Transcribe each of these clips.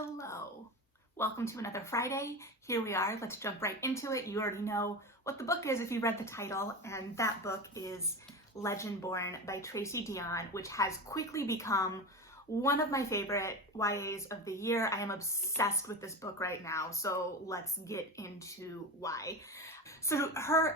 Hello. Welcome to another Friday. Here we are. Let's jump right into it. You already know what the book is if you read the title, and that book is Legendborn by Tracey Deonn, which has quickly become one of my favorite YAs of the year. I am obsessed with this book right now, so let's get into why. So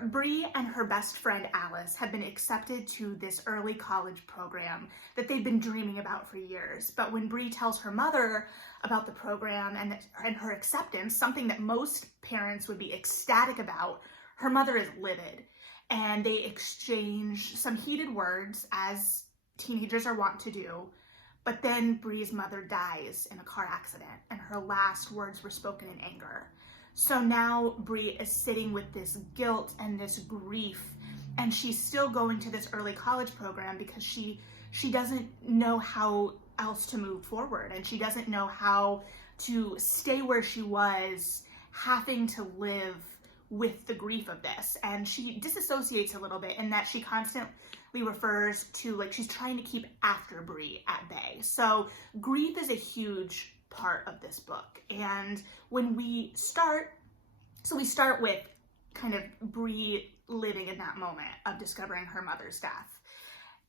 Bree and her best friend Alice have been accepted to this early college program that they've been dreaming about for years. But when Bree tells her mother about the program and her acceptance, something that most parents would be ecstatic about, her mother is livid. And they exchange some heated words, as teenagers are wont to do. But then Bree's mother dies in a car accident, and her last words were spoken in anger. So now Bree is sitting with this guilt and this grief, and she's still going to this early college program because she doesn't know how else to move forward, and she doesn't know how to stay where she was, having to live with the grief of this. And she disassociates a little bit in that she constantly refers to, like, she's trying to keep after Bree at bay. So grief is a huge part of this book. And when we start with kind of Bree living in that moment of discovering her mother's death.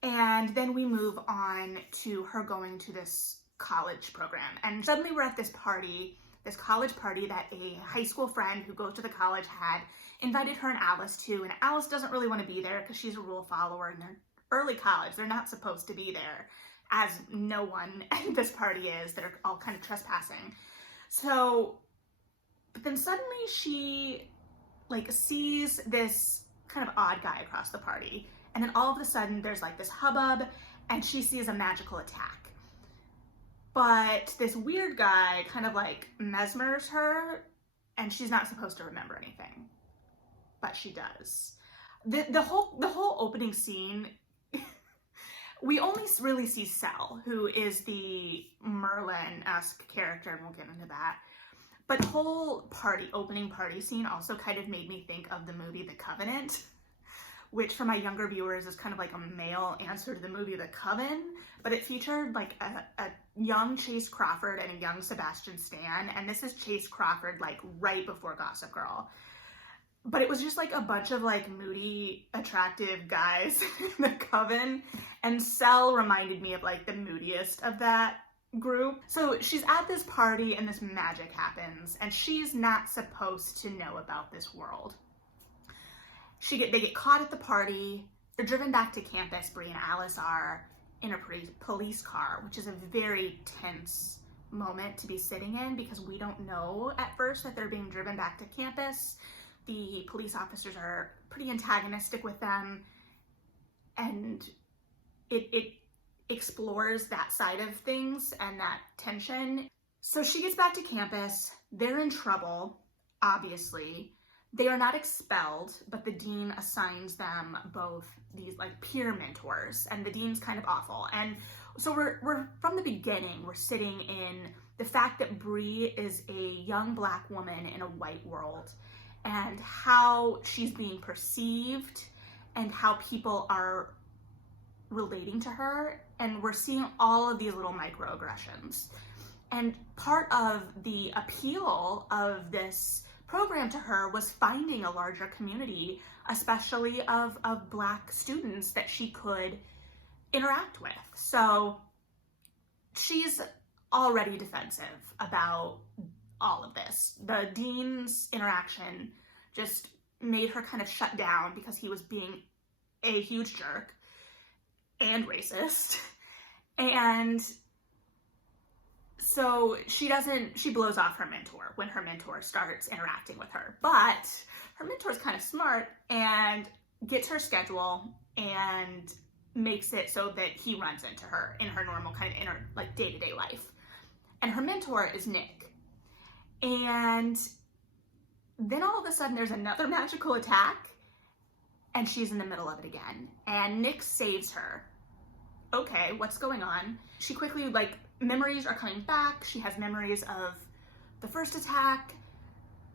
And then we move on to her going to this college program. And suddenly we're at this college party that a high school friend who goes to the college had invited her and Alice to. And Alice doesn't really want to be there because she's a rule follower and they're early college. They're not supposed to be there, as no one at this party is. They're all kind of trespassing. So, but then suddenly she sees this kind of odd guy across the party. And then all of a sudden there's this hubbub and she sees a magical attack. But this weird guy kind of mesmers her, and she's not supposed to remember anything, but she does. The whole opening scene, we only really see Sel, who is the Merlin-esque character, and we'll get into that. But the whole opening party scene also kind of made me think of the movie The Covenant, which for my younger viewers is kind of like a male answer to the movie The Coven, but it featured a young Chase Crawford and a young Sebastian Stan, and this is Chase Crawford right before Gossip Girl. But it was just a bunch of moody, attractive guys in The Coven, and Sel reminded me of the moodiest of that group. So she's at this party and this magic happens, and she's not supposed to know about this world. They get caught at the party. They're driven back to campus. Bree and Alice are in a police car, which is a very tense moment to be sitting in because we don't know at first that they're being driven back to campus. The police officers are pretty antagonistic with them, and it explores that side of things and that tension. So she gets back to campus. They're in trouble, obviously. They are not expelled, but the dean assigns them both these peer mentors, and the dean's kind of awful. And so we're from the beginning, we're sitting in the fact that Bree is a young Black woman in a white world, and how she's being perceived and how people are relating to her. And we're seeing all of these little microaggressions. And part of the appeal of this program to her was finding a larger community, especially of Black students that she could interact with. So she's already defensive about all of this. The dean's interaction just made her kind of shut down because he was being a huge jerk and racist. And so she blows off her mentor when her mentor starts interacting with her. But her mentor's kind of smart and gets her schedule and makes it so that he runs into her in her normal kind of day-to-day life. And her mentor is Nick. And then all of a sudden there's another magical attack and she's in the middle of it again. And Nick saves her. Okay, what's going on? She quickly, memories are coming back. She has memories of the first attack.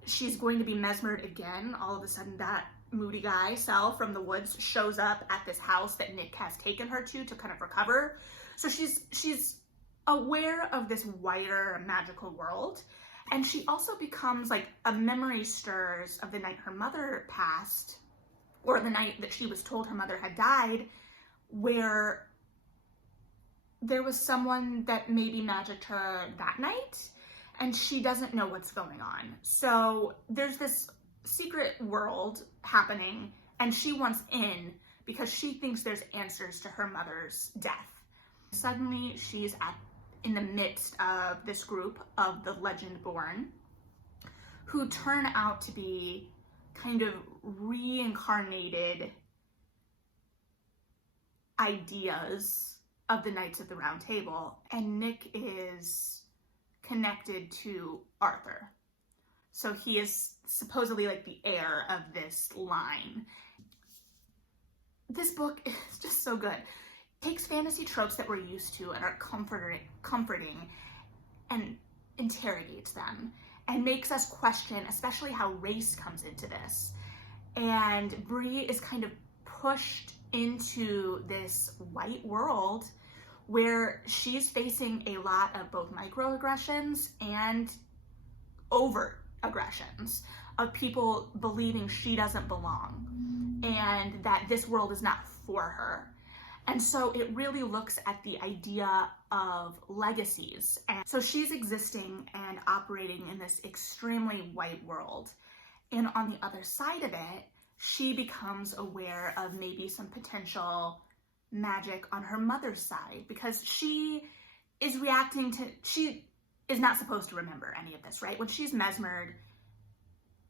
She's going to be mesmered again. All of a sudden that moody guy, Sel from the woods, shows up at this house that Nick has taken her to kind of recover. So she's aware of this wider magical world. And she also becomes like a memory stirs of the night her mother passed, or the night that she was told her mother had died, where there was someone that maybe magicked her that night, and she doesn't know what's going on. So there's this secret world happening, and she wants in because she thinks there's answers to her mother's death. Suddenly, she's in the midst of this group of the Legendborn, who turn out to be kind of reincarnated ideas of the Knights of the Round Table, and Nick is connected to Arthur. So he is supposedly like the heir of this line. This book is just so good. It takes fantasy tropes that we're used to and are comforting and interrogates them and makes us question, especially how race comes into this. And Bree is kind of pushed into this white world where she's facing a lot of both microaggressions and overt aggressions of people believing she doesn't belong and that this world is not for her. And so it really looks at the idea of legacies. And so she's existing and operating in this extremely white world. And on the other side of it, she becomes aware of maybe some potential magic on her mother's side, because she is she is not supposed to remember any of this, right? When she's mesmered,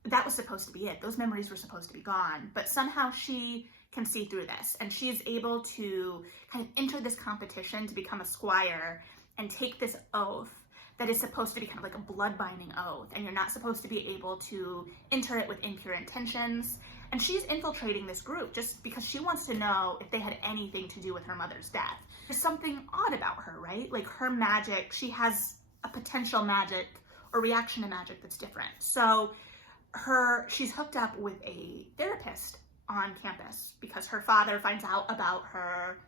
that was supposed to be it. Those memories were supposed to be gone, but somehow she can see through this, and she is able to kind of enter this competition to become a squire and take this oath that is supposed to be kind of like a blood-binding oath, and you're not supposed to be able to enter it with impure intentions. And she's infiltrating this group just because she wants to know if they had anything to do with her mother's death. There's something odd about her, right? Like her magic, she has a potential magic or reaction to magic that's different. So she's hooked up with a therapist on campus because her father finds out about her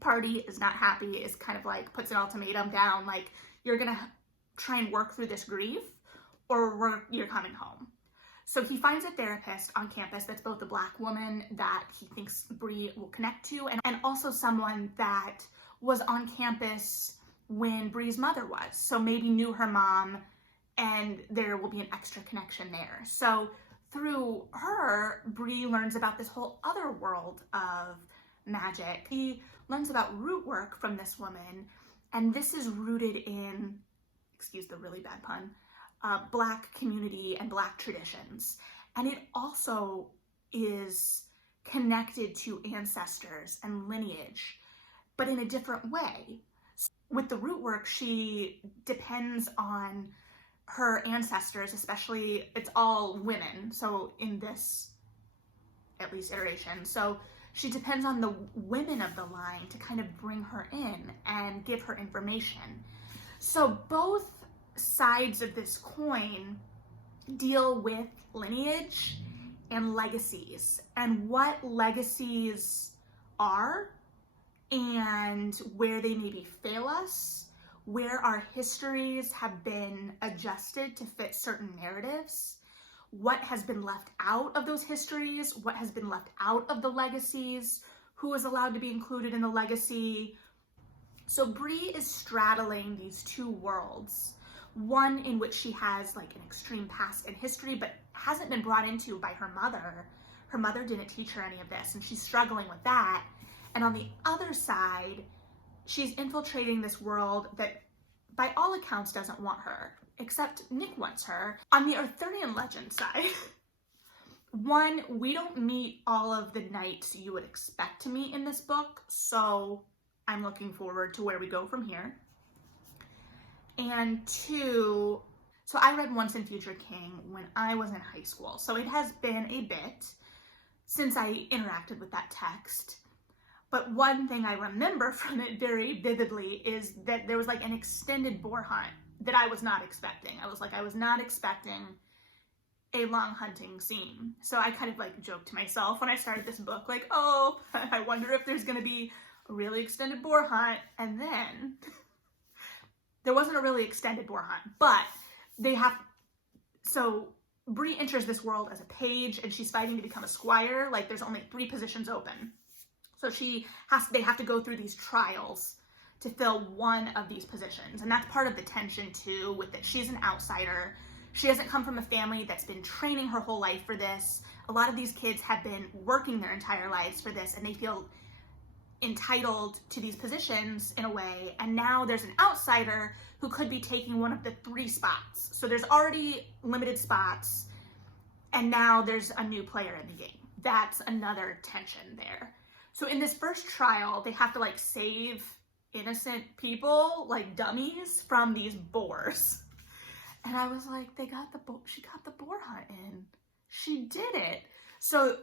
party, is not happy, is kind of like puts an ultimatum down, like, you're gonna try and work through this grief or you're coming home. So he finds a therapist on campus that's both a Black woman that he thinks Bree will connect to, and also someone that was on campus when Bree's mother was, so maybe knew her mom, and there will be an extra connection there. So through her, Bree learns about this whole other world of magic. He learns about root work from this woman, and this is rooted in, excuse the really bad pun, Black community and Black traditions. And it also is connected to ancestors and lineage, but in a different way. With the root work, she depends on her ancestors, especially, it's all women, so in this, at least iteration, so she depends on the women of the line to kind of bring her in and give her information. So both sides of this coin deal with lineage and legacies, and what legacies are and where they maybe fail us, where our histories have been adjusted to fit certain narratives, what has been left out of those histories, what has been left out of the legacies, who is allowed to be included in the legacy. So Bree is straddling these two worlds, one in which she has like an extreme past and history, but hasn't been brought into by her mother. Her mother didn't teach her any of this, and she's struggling with that. And on the other side, she's infiltrating this world that by all accounts doesn't want her, except Nick wants her. On the Arthurian legend side, one, we don't meet all of the knights you would expect to meet in this book, so I'm looking forward to where we go from here. And two, so I read Once and Future King when I was in high school, so it has been a bit since I interacted with that text. But one thing I remember from it very vividly is that there was like an extended boar hunt that I was not expecting. I was not expecting a long hunting scene. So I kind of like joked to myself when I started this book, like, oh, I wonder if there's gonna be a really extended boar hunt. And then there wasn't a really extended boar hunt, but so Bree enters this world as a page, and she's fighting to become a squire. Like, there's only 3 positions open. So they have to go through these trials to fill one of these positions. And that's part of the tension too, with that she's an outsider. She doesn't come from a family that's been training her whole life for this. A lot of these kids have been working their entire lives for this, and they feel entitled to these positions in a way. And now there's an outsider who could be taking one of the 3 spots. So there's already limited spots, and now there's a new player in the game. That's another tension there. So in this first trial, they have to like save innocent people, like dummies, from these boars. And I was like, she got the boar hunt in. She did it. So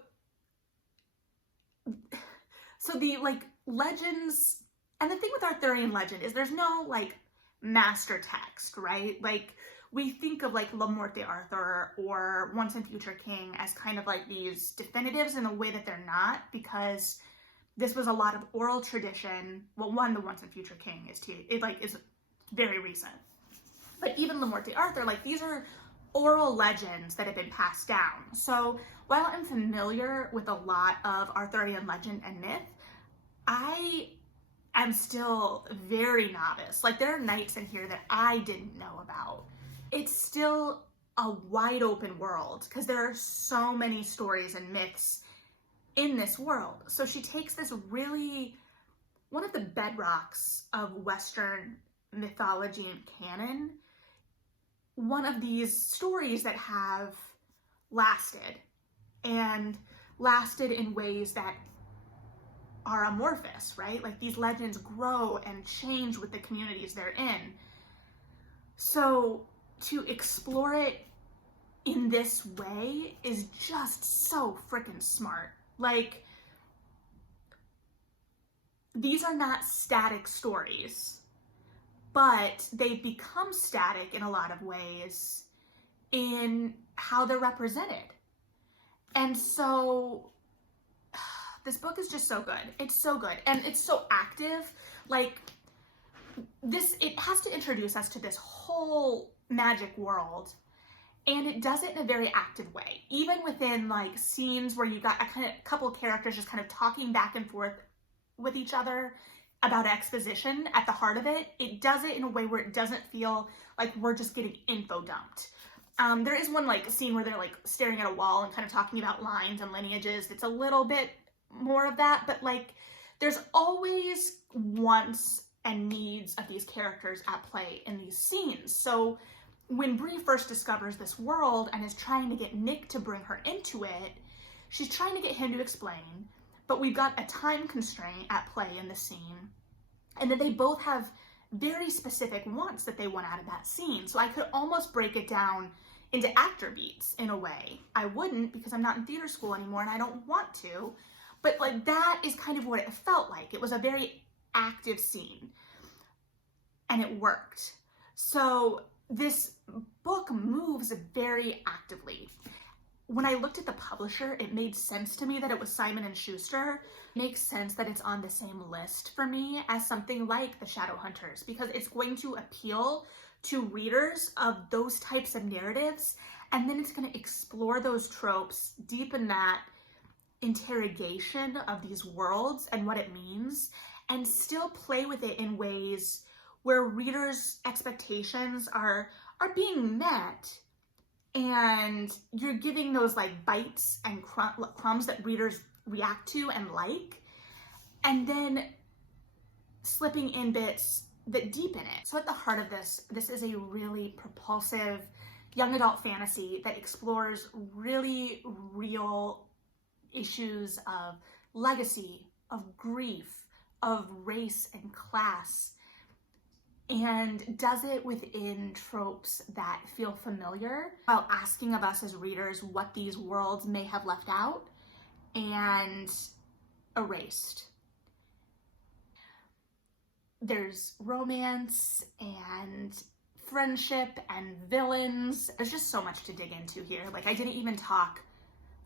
the like legends, and the thing with Arthurian legend is there's no like master text, right? Like, we think of like Le Morte Arthur or Once and Future King as kind of like these definitives in a way that they're not, because this was a lot of oral tradition. Well, the Once and Future King is very recent. But even Le Morte Arthur, like, these are oral legends that have been passed down. So while I'm familiar with a lot of Arthurian legend and myth, I am still very novice. Like, there are nights in here that I didn't know about. It's still a wide open world because there are so many stories and myths in this world. So she takes this really, one of the bedrocks of Western mythology and canon, one of these stories that have lasted in ways that are amorphous, right? Like, these legends grow and change with the communities they're in. So to explore it in this way is just so freaking smart. Like, these are not static stories, but they've become static in a lot of ways in how they're represented. And so this book is just so good. It's so good. And it's so active. Like, it has to introduce us to this whole magic world. And it does it in a very active way. Even within like scenes where you got a couple characters just kind of talking back and forth with each other about exposition at the heart of it, it does it in a way where it doesn't feel like we're just getting info dumped. There is one like scene where they're like staring at a wall and kind of talking about lines and lineages. It's a little bit more of that, but like there's always wants and needs of these characters at play in these scenes. So when Bree first discovers this world and is trying to get Nick to bring her into it, she's trying to get him to explain, but we've got a time constraint at play in the scene. And then they both have very specific wants that they want out of that scene. So I could almost break it down into actor beats in a way. I wouldn't, because I'm not in theater school anymore and I don't want to, but like that is kind of what it felt like. It was a very active scene and it worked. So this book moves very actively. When I looked at the publisher, it made sense to me that it was Simon & Schuster. It makes sense that it's on the same list for me as something like The Shadowhunters, because it's going to appeal to readers of those types of narratives, and then it's going to explore those tropes, deepen that interrogation of these worlds and what it means, and still play with it in ways where readers' expectations are being met, and you're giving those like bites and crumbs that readers react to and like, and then slipping in bits that deepen it. So at the heart of this is a really propulsive young adult fantasy that explores really real issues of legacy, of grief, of race and class, and does it within tropes that feel familiar while asking of us as readers what these worlds may have left out and erased. There's romance and friendship and villains. There's just so much to dig into here. Like, I didn't even talk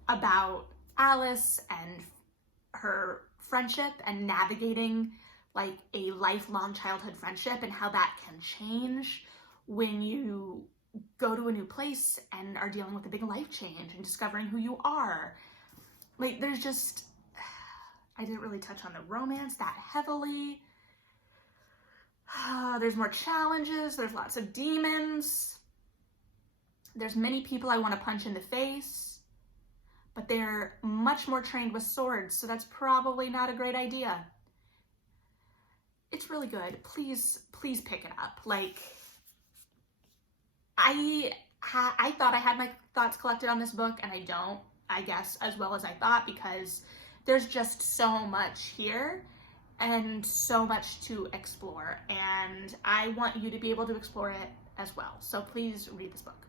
about Alice and her friendship and navigating like a lifelong childhood friendship and how that can change when you go to a new place and are dealing with a big life change and discovering who you are. Like, there's just, I didn't really touch on the romance that heavily. There's more challenges, there's lots of demons. There's many people I want to punch in the face, but they're much more trained with swords, so that's probably not a great idea. It's really good. Please pick it up. Like, I thought I had my thoughts collected on this book, and I don't, I guess, as well as I thought, because there's just so much here and so much to explore, and I want you to be able to explore it as well. So please read this book.